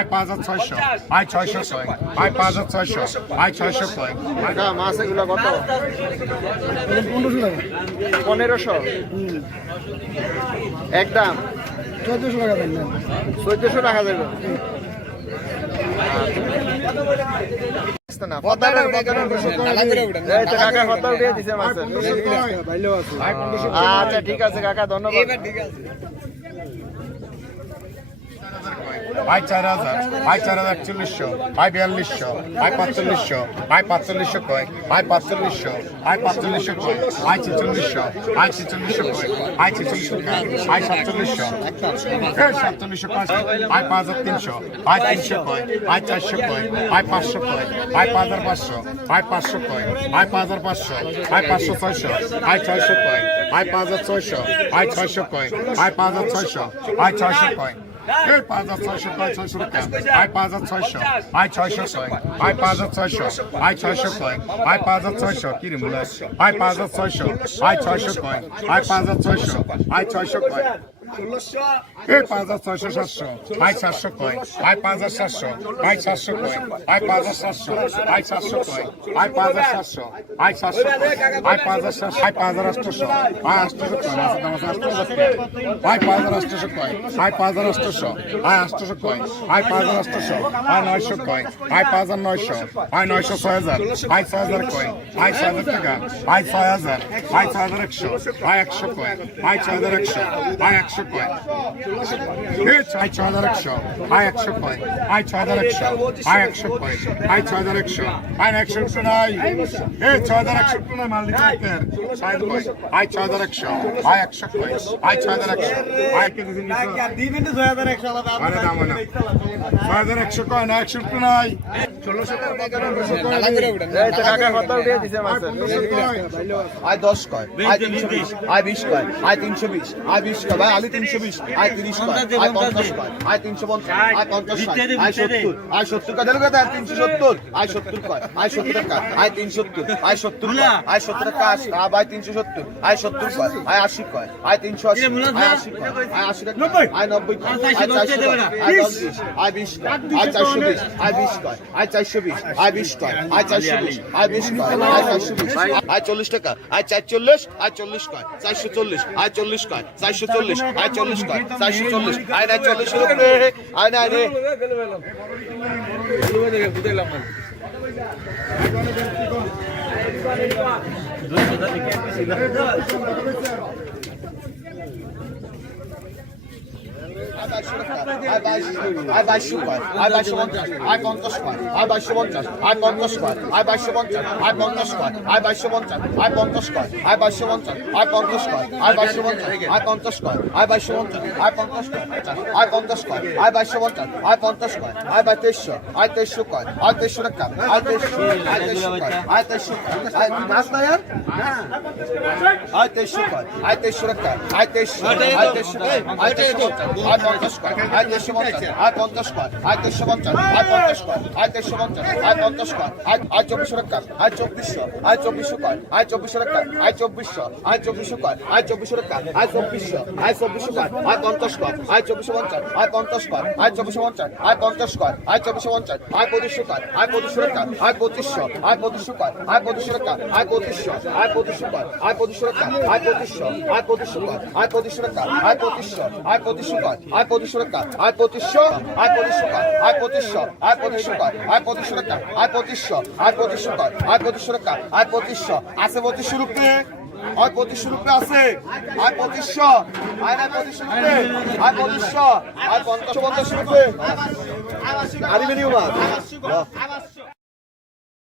আয় পাঁচ হাজার ছয়শো আয় ছয়শো ছয় আয় পাঁচ হাজার ছয়শো আয় ছয়শো ছয় কাকা মাছ এগুলো কত পনেরোশো একদম চোদ্দোশো টাকা চোদ্দশো টাকা দেবে আচ্ছা ঠিক আছে কাকা ধন্যবাদ আয় চার হাজার আয় চার হাজার চল্লিশশো আয় বিয়াল্লিশশো আয় পাঁচচল্লিশশো আয় পাঁচচল্লিশশো কয় আয় পাঁচচল্লিশশো আয় পাঁচচল্লিশশো কয় আয় ছেচল্লিশশো আয় ছেচল্লিশশো কয় আয় ছেচল্লিশশো কয় আয় সাতচল্লিশশো সাতচল্লিশশো পাঁচ আয় পাঁচ হাজার তিনশো আয় তিনশো কয় আয় চারশো কয় আয় পাঁচশো কয় আয় পাঁচ হাজার পাঁচশো আয় পাঁচশো কয় আয় পাঁচ হাজার পাঁচশো আয় পাঁচশো ছয়শো আয় ছয়শো কয় আয় পাঁচ হাজার ছয়শো আয় ছয়শো কয় আয় পাঁচ হাজার ছয়শো আয় ছয়শো কয় এই পাঁচ হাজার ছয়শো কয় ছয়শো টাকা আয় পাঁচ হাজার ছয়শো আয় ছয়শো ছয় আয় পাঁচ হাজার ছয়শো আয় ছয়শো কয় আয় পাঁচ হাজার ছয়শো কি রে মুলা আয় পাঁচ হাজার ছয়শো আয় ছয়শো কয় আয় পাঁচ হাজার ছয়শো আয় ছয়শো কয় এই পাঁচ হাজার ছয়শো সাতশো আয় সাতশো কয় আয় পাঁচ হাজার সাতশো আয় সাতশো কয় আয় পাঁচ হাজার সাতশো আয় সাতশো কয় আয় পাঁচ হাজার সাতশো আয় সাতশো আয় পাঁচ হাজার সাতশো আয় পাঁচ হাজার আটশোশো আয় আটশোশো কয় আয় পাঁচ হাজার আটশোশো কয় আয় পাঁচ হাজার আটশোশো আয় আটশোশো কয় আয় পাঁচ হাজার আটশোশো আয় নয়শো কয় আয় পাঁচ হাজার নয়শো আয় নয়শো ছয় হাজার আয় ছয় হাজার কয় আয় ছয় হাজার টাকা আয় ছয় হাজার আয় ছয় হাজার একশো আয় একশো কয় আয় ছয় হাজার একশো আয় একশো কয় এই ছয় ছয় হাজার একশো আয় একশো কয় আয় ছয় হাজার একশো আয় একশো কয় আয় ছয় হাজার একশো আয় একশো একশো নাই। এই ছয় হাজার একশো একশো নাই মাল দিতে ছয় কয় আয় ছয় হাজার একশো আয় একশো কয় আয় ছয় হাজার একশো আয় দিন আরে দাম না ছয় হাজার একশো কয় না একশো একটু নাই। ষোলোশো আয় দশ কয় আয় তিনশো বিশ আয় বিশ কয় আয় তিনশো বিশ আয় বিশ কয় ভাই আমি তিনশো বিশ আয় তিরিশ আয় পঞ্চাশ কয় আয় তিনশো পঞ্চাশ আয় পঞ্চাশ আয় সত্তর আয় সত্তর কয় দেখো কথা তিনশো সত্তর আয় সত্তর কয় আয় সত্তর টাকা আয় তিন সত্তর আয় সত্তর আয় সত্তর টাকা আশি আয় তিনশো সত্তর আয় সত্তর কয় আয় আশি কয় আয় তিনশো আশি আয় আশি কয় আয় আশি টাকা আয় নব্বই আয় চারশো আয় বিশ আয় চারশো বিশ আয় বিশ কয় আয় চারশো বিশ আয় বিশ কয় আয় চারশো বিশ আয় বিশ কয় আয় চারশো বিশ আয় চল্লিশ টাকা আয় চার চল্লিশ আয় চল্লিশ কয় চারশো চল্লিশ আয় চল্লিশ কয় চারশো চল্লিশ আয় চল্লিশ কর চারশো চল্লিশ। আয় নাই চল্লিশ আয় নাই রে আয় আয় বাইশশো কয় আয় বাইশশো পঞ্চাশ আয় পঞ্চাশ কয় আয় বাইশশো পঞ্চাশ আয় পঞ্চাশ কয় আয় বাইশশো পঞ্চাশ আয় পঞ্চাশ কয় আয় বাইশশো পঞ্চাশ আয় পঞ্চাশ কয় আয় বাইশশো পঞ্চাশ আয় পঞ্চাশ কয় আয় বাইশশো পঞ্চাশ আয় পঞ্চাশ কয় আয় বাইশশো পঞ্চাশ আয় পঞ্চাশ কয় আয় পঞ্চাশ কয় আয় বাইশশো পঞ্চাশ আয় পঞ্চাশ কয় আয় বাই তেইশশো আয় তেইশশো কয় আয় তেইশশো টাকা আয় তেইশশো আয় তেইশশো কয় আয় তেইশশো আয় নাচ না यार আয় তেইশশো কয় আয় তেইশশো টাকা আয় তেইশশো আয় তেইশশো আয় তেইশশো আয় পঞ্চাশ কয় আয় তেইশশো পঞ্চাশ আয় পঞ্চাশ কয় আয় তেইশশো পঞ্চাশ আয় পঞ্চাশ কয় আয় তেইশশো পঞ্চাশ আয় পঞ্চাশ কয় আয় আয় চব্বিশশো টাকা আয় চব্বিশশো আয় চব্বিশশো কয় আয় চব্বিশশো টাকা আয় চব্বিশশো আয় চব্বিশশো কয় আয় চব্বিশশো টাকা আয় চব্বিশশো আয় চব্বিশশো কয় আয় পঞ্চাশ কয় আয় চব্বিশশো পঞ্চাশ আয় পঞ্চাশ কয় আয় চব্বিশশো পঞ্চাশ আয় পঞ্চাশ কয় আয় চব্বিশশো পঞ্চাশ আয় পঁচিশশো কয় আয় পঁচিশশো টাকা আয় পঁচিশশো আয় পঁচিশশো কয় আয় পঁচিশশো টাকা আয় পঁচিশশো আয় পঁচিশশো কয় আয় পঁচিশশো টাকা আয় পঁচিশশো আয় পঁচিশশো কয় আয় পঁচিশশো টাকা আয় পঁচিশশো আয় পঁচিশশো কয় আয় পঁচিশশো টাকা আয় পঁচিশশো আয় পঁচিশশো কয় আয় পঁচিশশো আয় পঁচিশশো কয় আয় পঁচিশশো টাকা আয় পঁচিশশো আয় পঁচিশশো কয় আয় পঁচিশশো টাকা আয় পঁচিশশো আছে পঁচিশশো রুপে আয় পঁচিশশো রুপে আছে? আয় পঁচিশশো আয় না পঁচিশশো রুপে আয় পঁচিশশো আয় পঞ্চাশ পঞ্চাশ রুপে? আরি মিনিমাম